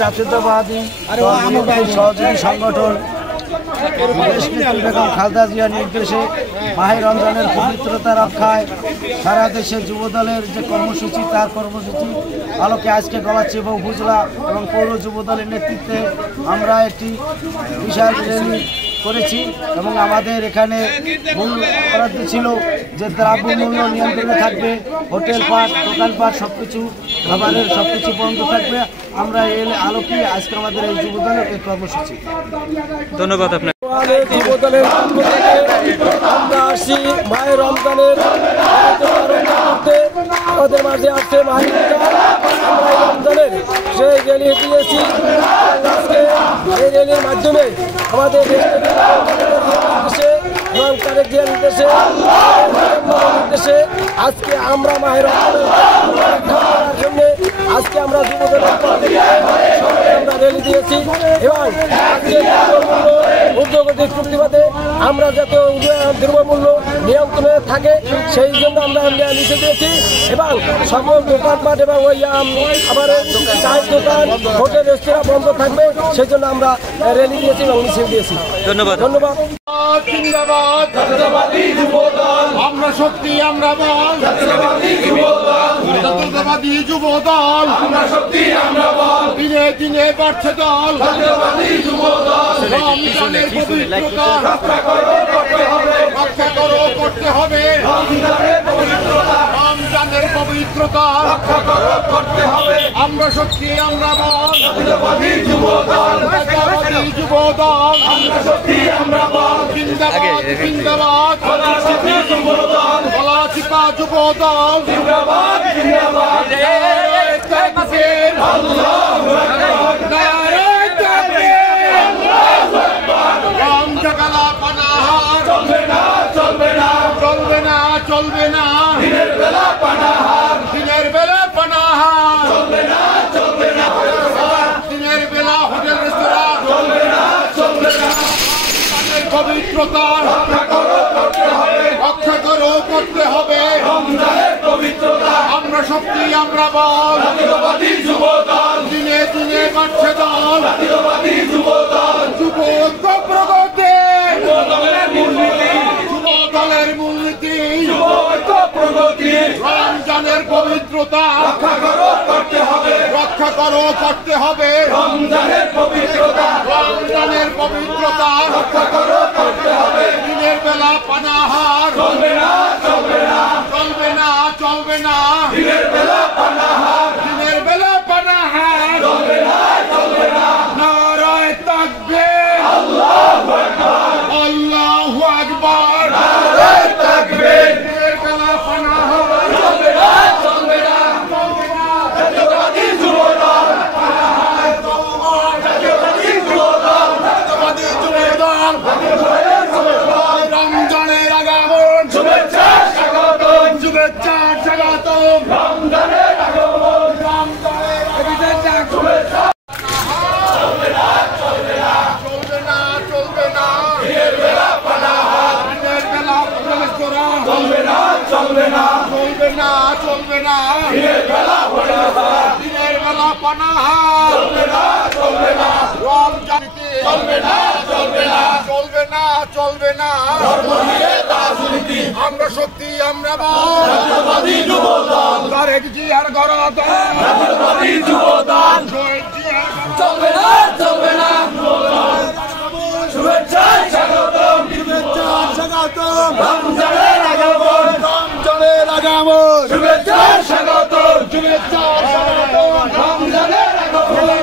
জাতীয়তাবাদী সহযোগী সংগঠন বেগম খালেদা জিয়ার নির্দেশে মাহে রমজানের পবিত্রতা রক্ষায় সারা দেশে যুবদলের যে কর্মসূচি তার কর্মসূচি আলোকে আজকে গলাচিপা উপজেলা এবং পৌর যুবদলের নেতৃত্বে আমরা একটি বিশাল র্যালি করেছি এবং আমাদের এখানে মূল বরাদ্দ ছিল যে দ্রব্যমূল্য নিয়ন্ত্রণে থাকবে, হোটেল পাট দোকানপাট সবকিছু খাবারের সবকিছু বন্ধ থাকবে। আমরা এর আলোকে আজকে আমাদের এই যুবদলের এই কর্মসূচি। ধন্যবাদ আপনার। যুবদলের আমরা আসি মাহে রমজানের আমাদের মাঝে আসছে মাহে রমজানের সেই র্যালি দিয়েছি। আজকে এই র্যালির মাধ্যমে আমাদের এবং তারেক জিয়ার নির্দেশে আজকে আমরা মাহে রমজানের জন্য আজকে আমরা যুবদলের আমরা র্যালি দিয়েছি এবং আজকে উদ্যোগতিক প্রতিবাদে আমরা যাতে দ্রব্যমূল্য নিয়ন্ত্রণে থাকে সেই জন্য আমরা মিছিল দিয়েছি এবং সকল দোকানপাট এবং ওই আবার চায়ের দোকান হোটেল রেস্তোরাঁ বন্ধ থাকবে সেই জন্য আমরা র্যালি দিয়েছি এবং মিছিল দিয়েছি। ধন্যবাদ। ধন্যবাদ। জিন্দাবাদ জাতীয়তাবাদী যুবদল, আমরা শক্তি আমরা বল জাতীয়তাবাদী যুবদল, জাতীয়তাবাদী যুবদল, আমরা শক্তি আমরা বল, দিনে দিনে বাড়ছে দল জাতীয়তাবাদী যুবদল। রমজানের পবিত্রতা রক্ষা করো করতে হবে, রক্ষা করো করতে হবে, রমজানের পবিত্রতা রক্ষা করো করতে হবে, আমরা শক্তি আমরা বল জাতীয়তাবাদী যুবদল, জাতীয়তাবাদী যুবদল, আমরা শক্তি আমরা বল জিন্দাবাদ জিন্দাবাদ, গলাচিপা যুবদল জিন্দাবাদ জিন্দাবাদ, নারে তাকবীর আল্লাহু আকবার, নারে তাকবীর আল্লাহু আকবার, রমজান পানাহার চলবে না চলবে না চলবে না চলবে না, দিনের বেলা পানাহার দিনের বেলা পানাহার চলবে না চলবে না, দিনের বেলা হোটেল রেস্তোরাঁ চলবে না চলবে না, পবিত্রতা রক্ষা করো করতে হবে, রক্ষা করো করতে হবে, রমজানের পবিত্রতা আমরা শক্তি আমরা বল জাতীয়তাবাদী যুবদল, দিনে দিনে বাড়ছে দল জাতীয়তাবাদী যুবদল, যুব প্রগতি যুবদলের মূলনীতি, যুবদলের মূলনীতি যুব প্রগতি, রমজানের পবিত্রতা রক্ষা করো করতে হবে, রক্ষা করো করতে হবে, রমজানের পবিত্রতা রমজানের পবিত্রতা রক্ষা করো করতে হবে, দিনের বেলা পানাহার চলবে না চলবে না চলবে না চলবে না, দিনের বেলা পানাহার দিনের বেলা পানাহার চলবে না চলবে না, নারে তাকবীর আল্লাহু আকবার আল্লাহু আকবার, নারে তাকবীর, দিনের বেলা পানাহার চলবে না চলবে না চলবে না, জাতীয়তাবাদী যুবদল পানাহার জাতীয়তাবাদী যুবদল জাতীয়তাবাদী যুবদল, রমজানের আগমন শুভেচ্ছা স্বাগতম শুভেচ্ছা স্বাগতম, রমজানের আগমন রমজানের আগমন শুভেচ্ছা, চলবে না চলবে না চলবে না চলবে না, দিনের বেলা পানাহার দিনের বেলা রেস্তোরাঁ চলবে না চলবে না চলবে না চলবে না, দিনের বেলা পানাহার দিনের বেলা পানাহার চলবে না চলবে না, রমজান চলবে না চলবে না চলবে না চলবে না, ধর্ম নিয়ে রাজনীতি আমরা শক্তি আমরা বল জাতীয়তাবাদী যুবদল, তারেক জিয়ার গণতন্ত্র জাতীয়তাবাদী যুবদল, চলবে না চলবে না, শুভেচ্ছা স্বাগতম শুভেচ্ছা স্বাগতম, রমজানের আগমন রমজানের আগমন শুভেচ্ছা স্বাগতম শুভেচ্ছা স্বাগতম, রমজানের আগমন